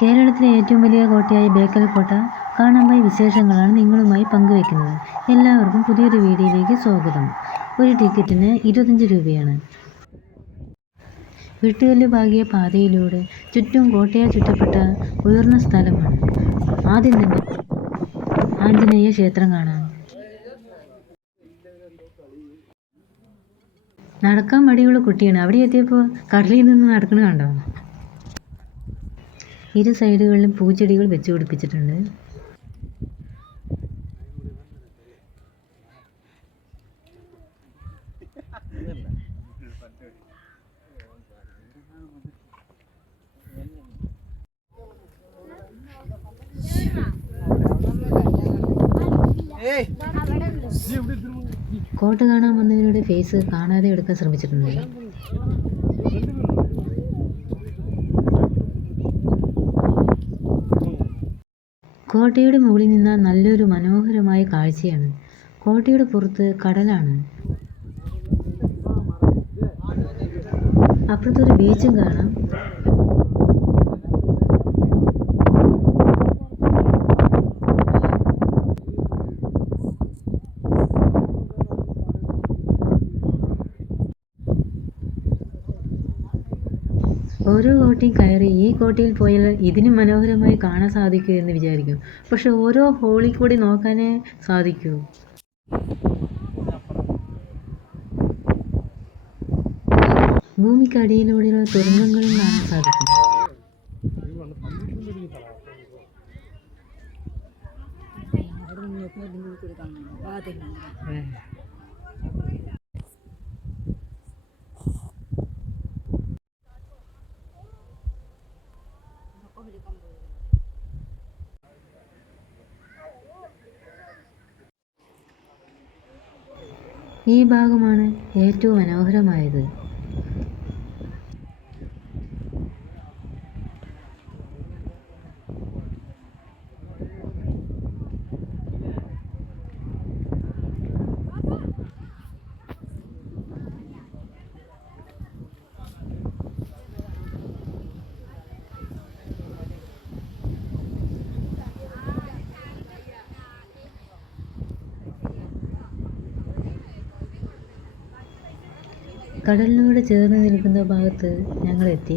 കേരളത്തിലെ ഏറ്റവും വലിയ കോട്ടയായ ബേക്കൽ കോട്ട കാണാൻ പോയ വിശേഷങ്ങളാണ് നിങ്ങളുമായി പങ്കുവെക്കുന്നത് എല്ലാവർക്കും പുതിയൊരു വീഡിയോയിലേക്ക് സ്വാഗതം. ഒരു ടിക്കറ്റിന് ഇരുപത്തഞ്ച് രൂപയാണ്. വെട്ടുകല്ല് പാകിയ പാതയിലൂടെ ചുറ്റും കോട്ടയാൽ ചുറ്റപ്പെട്ട ഉയർന്ന സ്ഥലമാണ്. ആദ്യം തന്നെ ആഞ്ജനേയ ക്ഷേത്രം കാണാം. നടക്കാൻ മടിയുള്ള കുട്ടിയാണ്. അവിടെ എത്തിയപ്പോൾ കടലിൽ നിന്ന് നടക്കണ കണ്ടോ? ഇരു സൈഡുകളിലും പൂച്ചെടികൾ വെച്ച് പിടിപ്പിച്ചിട്ടുണ്ട്. കോട്ട കാണാൻ വന്നവരുടെ ഫേസ് കാണാതെ എടുക്കാൻ ശ്രമിച്ചിട്ടുണ്ട്. കോട്ടയുടെ മുകളിൽ നിന്ന് നല്ലൊരു മനോഹരമായ കാഴ്ചയാണ്. കോട്ടയുടെ പുറത്ത് കടലാണ്. അപ്പുറത്തൊരു ബീച്ചും കാണാം. ഓരോ കോട്ടയും കയറി ഈ കോട്ടയിൽ പോയാൽ ഇതിനും മനോഹരമായി കാണാൻ സാധിക്കൂ എന്ന് വിചാരിക്കും. പക്ഷെ ഓരോ ഹോളിൽ കൂടി നോക്കാനേ സാധിക്കൂ. ഭൂമിക്കടിയിലൂടെയുള്ള തുരങ്കങ്ങളും കാണാൻ സാധിക്കും. ഈ ഭാഗമാണ് ഏറ്റവും മനോഹരമായത്. കടലിനോട് ചേർന്ന് നിൽക്കുന്ന ഭാഗത്ത് ഞങ്ങളെത്തി